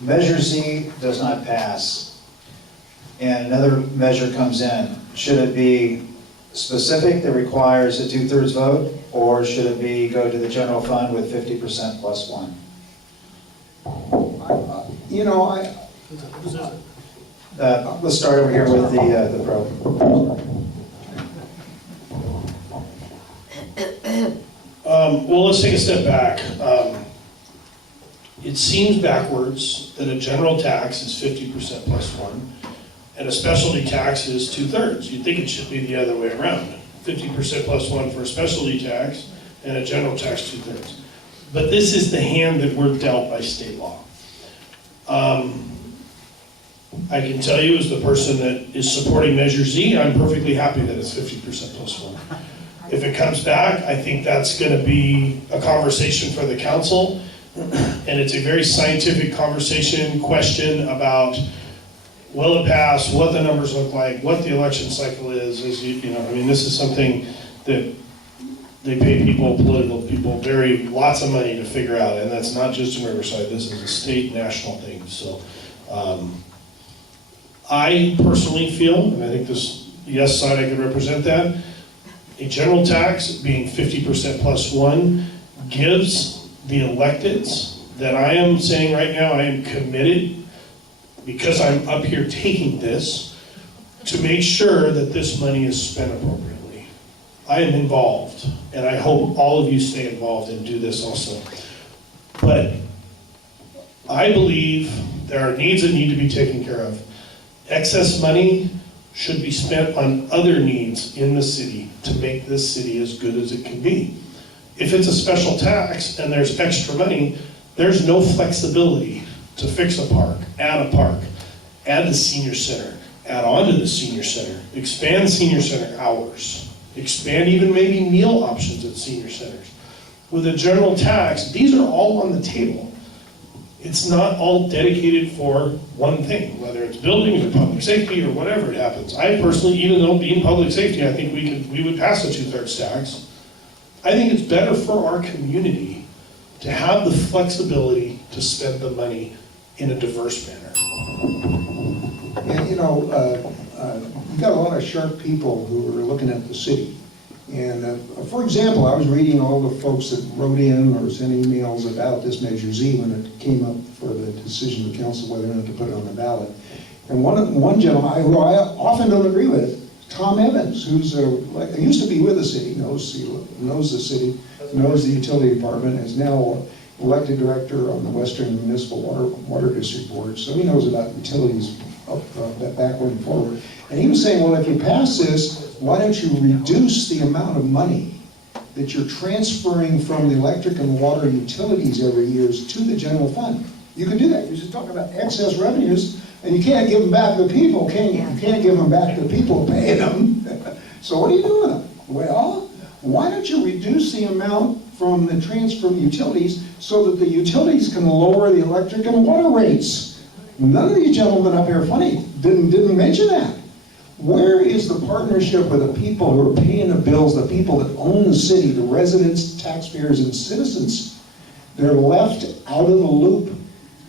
Measure Z does not pass, and another measure comes in, should it be specific that requires a 2/3 vote, or should it be go to the general fund with 50% plus one? You know, Let's start over here with the pro. Well, let's take a step back. It seems backwards that a general tax is 50% plus one, and a specialty tax is 2/3. You'd think it should be the other way around. 50% plus one for a specialty tax, and a general tax 2/3. But this is the hand that we're dealt by state law. I can tell you, as the person that is supporting Measure Z, I'm perfectly happy that it's 50% plus one. If it comes back, I think that's going to be a conversation for the council, and it's a very scientific conversation, question about will it pass, what the numbers look like, what the election cycle is you know, I mean, this is something that they pay people, political people, lots of money to figure out, and that's not just in Riverside, this is a state, national thing, so. I personally feel, and I think this yes side I could represent that, a general tax being 50% plus one gives the electeds that I am saying right now, I am committed, because I'm up here taking this, to make sure that this money is spent appropriately. I am involved, and I hope all of you stay involved and do this also. But I believe there are needs that need to be taken care of. Excess money should be spent on other needs in the city to make this city as good as it can be. If it's a special tax and there's extra money, there's no flexibility to fix a park, add the senior center, add on to the senior center, expand senior center hours, expand even maybe meal options at senior centers. With a general tax, these are all on the table. It's not all dedicated for one thing, whether it's buildings or public safety or whatever it happens. I personally, even though being public safety, I think we would pass a 2/3 tax. I think it's better for our community to have the flexibility to spend the money in a diverse manner. and you know, you've got a lot of sharp people who are looking at the city. And for example, I was reading all the folks that wrote in or sent emails about this Measure Z when it came up for the decision of the council whether or not to put it on the ballot. And one gentleman who I often don't agree with, Tom Evans, who's used to be with the city, knows the city, knows the utility department, is now elected director on the Western Municipal Water District Board, so he knows about utilities backward and forward. And he was saying, well, if you pass this, why don't you reduce the amount of money that you're transferring from the electric and water utilities every year to the general fund? You can do that. You're just talking about excess revenues, and you can't give them back to the people, can you? You can't give them back to the people paying them. So what are you doing with them? Well, why don't you reduce the amount from the transfer from utilities so that the utilities can lower the electric and water rates? None of you gentlemen up here, funny, didn't mention that. Where is the partnership with the people who are paying the bills, the people that own the city, the residents, taxpayers, and citizens? They're left out of the loop.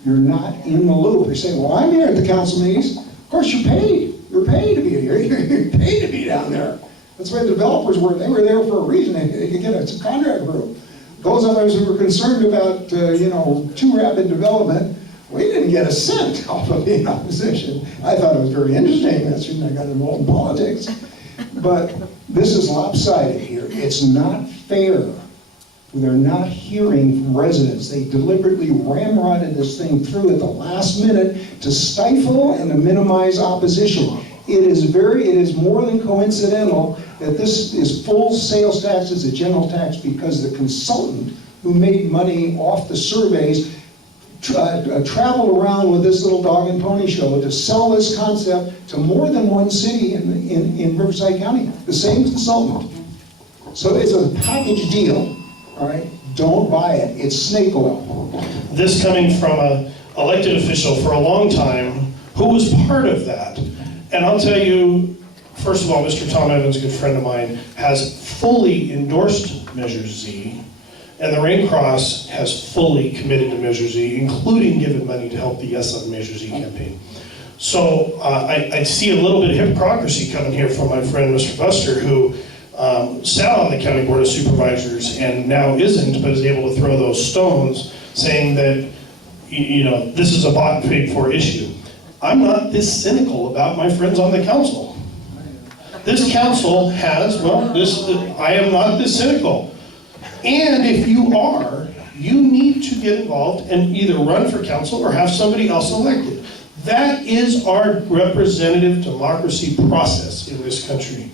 You're not in the loop. They say, well, I'm here at the council meetings. Of course, you're paid. You're paid to be here. You're paid to be down there. That's why the developers were. They were there for a reason. They could get a contract group. Those of us who were concerned about, too rapid development, we didn't get a cent off of the opposition. I thought it was very interesting. That's when I got involved in politics. But this is lopsided here. It's not fair. They're not hearing from residents. They deliberately ramrodded this thing through at the last minute to stifle and to minimize opposition. It is more than coincidental that this is full sales tax as a general tax because the consultant who made money off the surveys traveled around with this little dog and pony show to sell this concept to more than one city in Riverside County, the same consultant. So it's a package deal, all right? Don't buy it, it's snake oil. This coming from an elected official for a long time who was part of that. And I'll tell you, first of all, Mr. Tom Evans, a good friend of mine, has fully endorsed Measure Z. And the Red Cross has fully committed to Measure Z, including giving money to help the Yes on Measure Z campaign. So I see a little bit of hypocrisy coming here from my friend Mr. Buster, who sat on the County Board of Supervisors and now isn't, but is able to throw those stones, saying that, you know, this is a bought and paid for issue. I'm not this cynical about my friends on the council. This council has, I am not this cynical. And if you are, you need to get involved and either run for council or have somebody else elected. That is our representative democracy process in this country.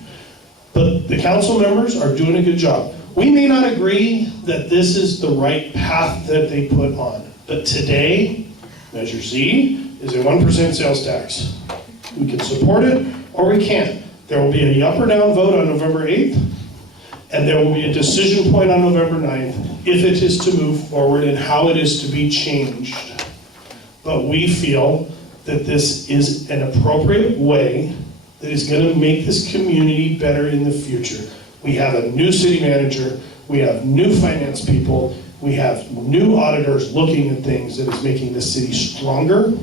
But the council members are doing a good job. We may not agree that this is the right path that they put on, but today, Measure Z is a 1% sales tax. We can support it or we can't. There will be a up or down vote on November 8th, and there will be a decision point on November 9th if it is to move forward and how it is to be changed. But we feel that this is an appropriate way that is going to make this community better in the future. We have a new city manager, we have new finance people, we have new auditors looking at things that is making the city stronger,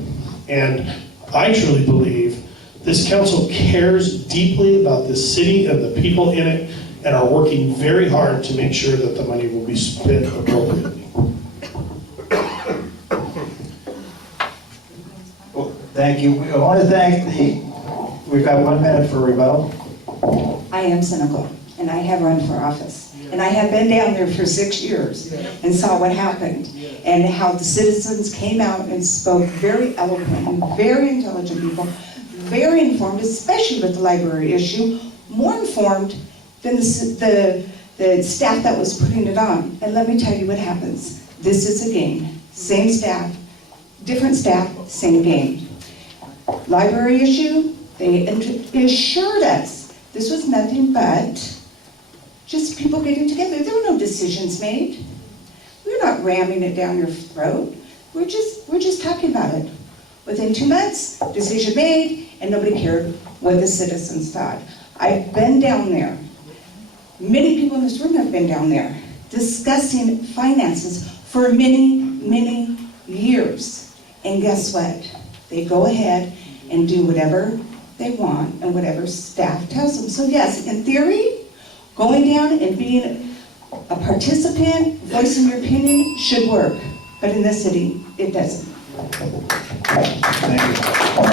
and I truly believe this council cares deeply about this city and the people in it and are working very hard to make sure that the money will be spent appropriately. Well, thank you. I want to thank we've got 1 minute for rebuttal. I am cynical, and I have run for office. And I have been down there for 6 years and saw what happened and how the citizens came out and spoke very eloquent and very intelligent people, very informed, especially with the library issue, more informed than the staff that was putting it on. And let me tell you what happens. This is a game. Same staff, different staff, same game. Library issue, they assured us this was nothing but just people getting together. There were no decisions made. We're not ramming it down your throat. We're just talking about it. Within 2 months, decision made, and nobody cared what the citizens thought. I've been down there. Many people in this room have been down there discussing finances for many, many years. And guess what? They go ahead and do whatever they want and whatever staff tells them. So yes, in theory, going down and being a participant, voicing your opinion should work. But in this city, it doesn't. Thank you.